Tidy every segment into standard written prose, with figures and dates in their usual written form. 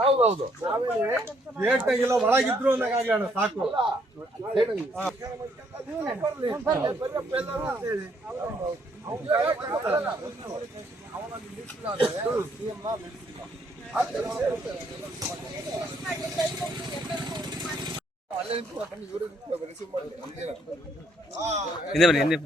ಹೌದೌದು ಏಟಾಗಿಲ್ಲ ಒಳಗಿದ್ರು ಅನ್ನೋಣ ಸಾಕು. ಹಿಂದೆ ಬನ್ನಿ, ಹಿಂದೆ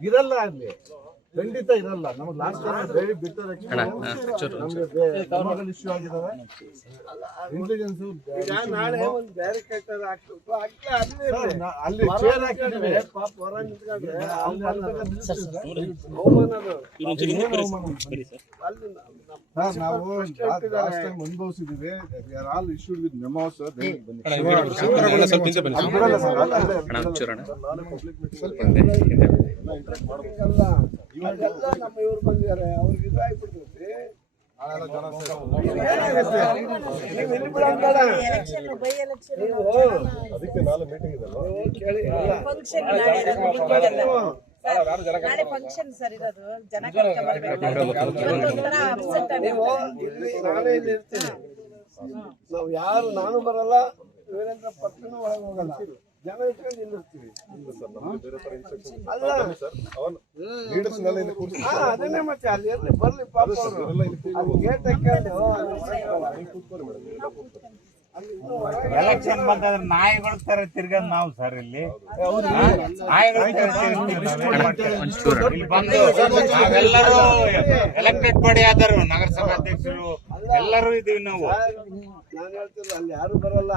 ಇರಲ್ಲ ಅಲ್ಲಿ ಖಂಡಿತ ಇರಲ್ಲ. ನಮ್ಗೆ ಲಾಸ್ಟ್ ಟೈಮ್ ಬಿಟ್ಟರೆ ನಮಗೆ ಇಶ್ಯೂ ಆಗಿದಾವೆ. ಇಂಟೆಲಿಜೆನ್ಸ್ ನಾಳೆ ಒಂದು ಬ್ಯಾರಿಕೇಡ್ ಅಲ್ಲಿ ಚೇರ್ ಹಾಕಿದ್ದೀವಿ. ನಾವು ಲಾಸ್ಟ್ ಟೈಮ್ ಅನುಭವಿಸಿದೀವಿ. All issued with memos. ಇವಾಗೆಲ್ಲ ನಮ್ಮ ಇವ್ರು ಬಂದಿದ್ದಾರೆ, ಅವ್ರಿಗೆ ಇದು ಆಗ್ಬಿಡ್ತೈತಿ. ಅದಕ್ಕೆ ನಾಳೆ ಮೀಟಿಂಗ್ ಇದೆ ಫಂಕ್ಷನ್ ಸರ್ ಇರೋದು. ಜನ ನಾನೇ ಇಲ್ಲಿ ಇರ್ತೀನಿ. ನಾವು ಯಾರು ನಾನು ಬರಲ್ಲ, ವೀರೇಂದ್ರ ಪಟ್ಟಣ ಒಳಗೆ ಹೋಗಲ್ಲ. ಜನ ಇಟ್ಕೊಂಡು ನಿಲ್ಲಿರ್ತೀವಿ. ಅದನ್ನೇ ಮತ್ತೆ ಅಲ್ಲಿ ಎಲ್ಲಿ ಬರ್ಲಿ ಪಾಪ ಗೇಟ್ ಎಲೆಕ್ಷನ್ ಬಂದಾದ್ರೆ ನಾಯಿಗಳ ತರ ತಿರ್ಗದ್ ನಾವು ಸರ್ ಇಲ್ಲಿ ನಾವೆಲ್ಲರೂ ಎಲೆಕ್ಟೆಡ್ ಬಾಡಿ ಆದರು, ನಗರಸಭಾ ಅಧ್ಯಕ್ಷರು ಎಲ್ಲರೂ ಇದೀವಿ ನಾವು. ನಾನು ಹೇಳ್ತಿಲ್ಲ ಅಲ್ಲಿ ಯಾರು ಬರಲ್ಲ.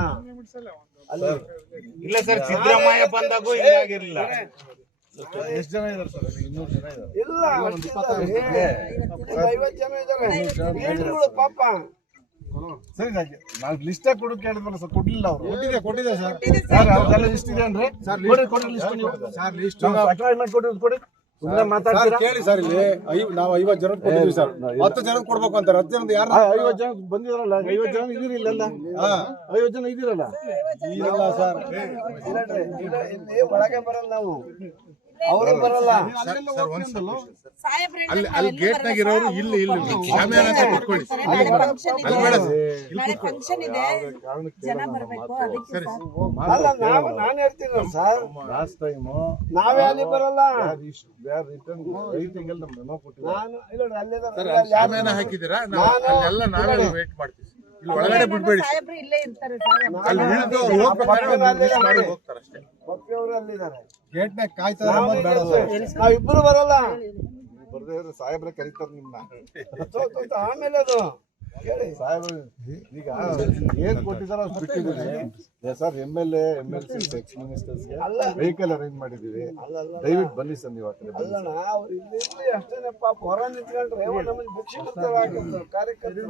ಇಲ್ಲ ಸರ್, ಸಿದ್ದರಾಮಯ್ಯ ಬಂದಾಗೂ ಹಿಂಗಾಗಿರ್ಲಿಲ್ಲ. ಎಷ್ಟು ಜನ ಇದಾರೆ ಸರ್? 200 ಜನ ಇದ್ದಾರೆ. ಇಲ್ಲ 50 ಜನ ಇದ್ದಾರೆ ಪಾಪ. ಸರಿ ನಾವು ಲಿಸ್ಟ್ ಕೊಡು ಕೇಳಿದ್ವಲ್ಲ ಸರ್, ಕೊಡ್ಲಿಲ್ಲ ಅವರು. ಕೊಟ್ಟಿದೆ ಸರ್. ಸರ್ ಅವ್ರದೆಲ್ಲ ಲಿಸ್ಟ್ ಇದೆ ಅಂದ್ರೆ ಕೊಡಿ ಲಿಸ್ಟ್ ನೀವು ಸರ್. ಲಿಸ್ಟ್ ಅಟ್ರಾಕ್ಟ್ ಕೊಡಿ ಕೊಡಿ. ಸುಮ್ಮನೆ ಮಾತಾಡ್ತೀರಾ ಕೇಳಿ ಸರ್. ಇಲ್ಲಿ ನಾವು 50 ಜನ ಕೊಟ್ಟಿದ್ವಿ ಸರ್. 10 ಜನ ಕೊಡ್ಬೇಕು ಅಂತಾರೆ. 10 ಜನ ಯಾರು 50 ಜನ ಬಂದಿರಲ್ಲ. 50 ಜನ ಇದೀರಿ ಇಲ್ಲಲ್ಲ? 50 ಜನ ಇದೀರಲ್ಲ? ಇಲ್ಲ ಸರ್, ಒಳಗೆ ಬರಲ್ಲ ನಾವು. ಅವರು ಬರಲ್ಲ. ಅಲ್ಲಿ ಗೇಟ್ ನಾಗ ಇರೋರು ಇಲ್ಲಿ ಅಲ್ಲ ನಾನು ಹೇಳ್ತೀನಿ ಸರ್. ಲಾಸ್ಟ್ ಟೈಮ್ ನಾವೇ ಅಲ್ಲಿ ಬರಲ್ಲ. ಶಾಮಿಯಾನ ಹಾಕಿದ್ದೀರಾ? ಎಲ್ಲ ನಾವೇ ವೇಟ್ ಮಾಡ್ತೀವಿ. ಇಲ್ಲಿ ಒಳಗಡೆ ಬಿಡ್ಬೇಡಿ. ಇಲ್ಲೇ ಇರ್ತಾರೆ ಹೋಗ್ತಾರೆ ಅಷ್ಟೇ. ಗೇಟ್ ನಾಗ ಕಾಯ್ತಾರೆ. ನಾವಿಬ್ಬರು ಬರಲ್ಲ. ಬರ್ದೇ ಸಾಹೇಬ್ರೆ ಕರೀತಾರೆ ನಿಮ್ಮನ್ನ. ಆಮೇಲೆ ಅದು ಸಾಹೇಬ್ರು ಈಗ ಏನ್ ಕೊಟ್ಟಿದಾರ ಅಷ್ಟು ಬಿಟ್ಟಿದ್ದೀವಿ ಸರ್. MLA MLC ಎಕ್ಸ್ ಮಿನಿಸ್ಟರ್ಸ್ಗೆ ವೆಹಿಕಲ್ ಅರೇಂಜ್ ಮಾಡಿದೀವಿ. ದಯವಿಟ್ಟು ಬನ್ನಿ ಸರ್ ನೀವು. ಅಲ್ಲಣ್ಣ ಅವ್ರು ಇಲ್ಲಿ ಅಷ್ಟೇನೆ ಪಾಪ ಹೊರ ನಿಂತ್ಕೊಂಡ್ರೆ ನಮಗೆ ಭಿಕ್ಷೆ ಕಾರ್ಯಕರ್ತರು.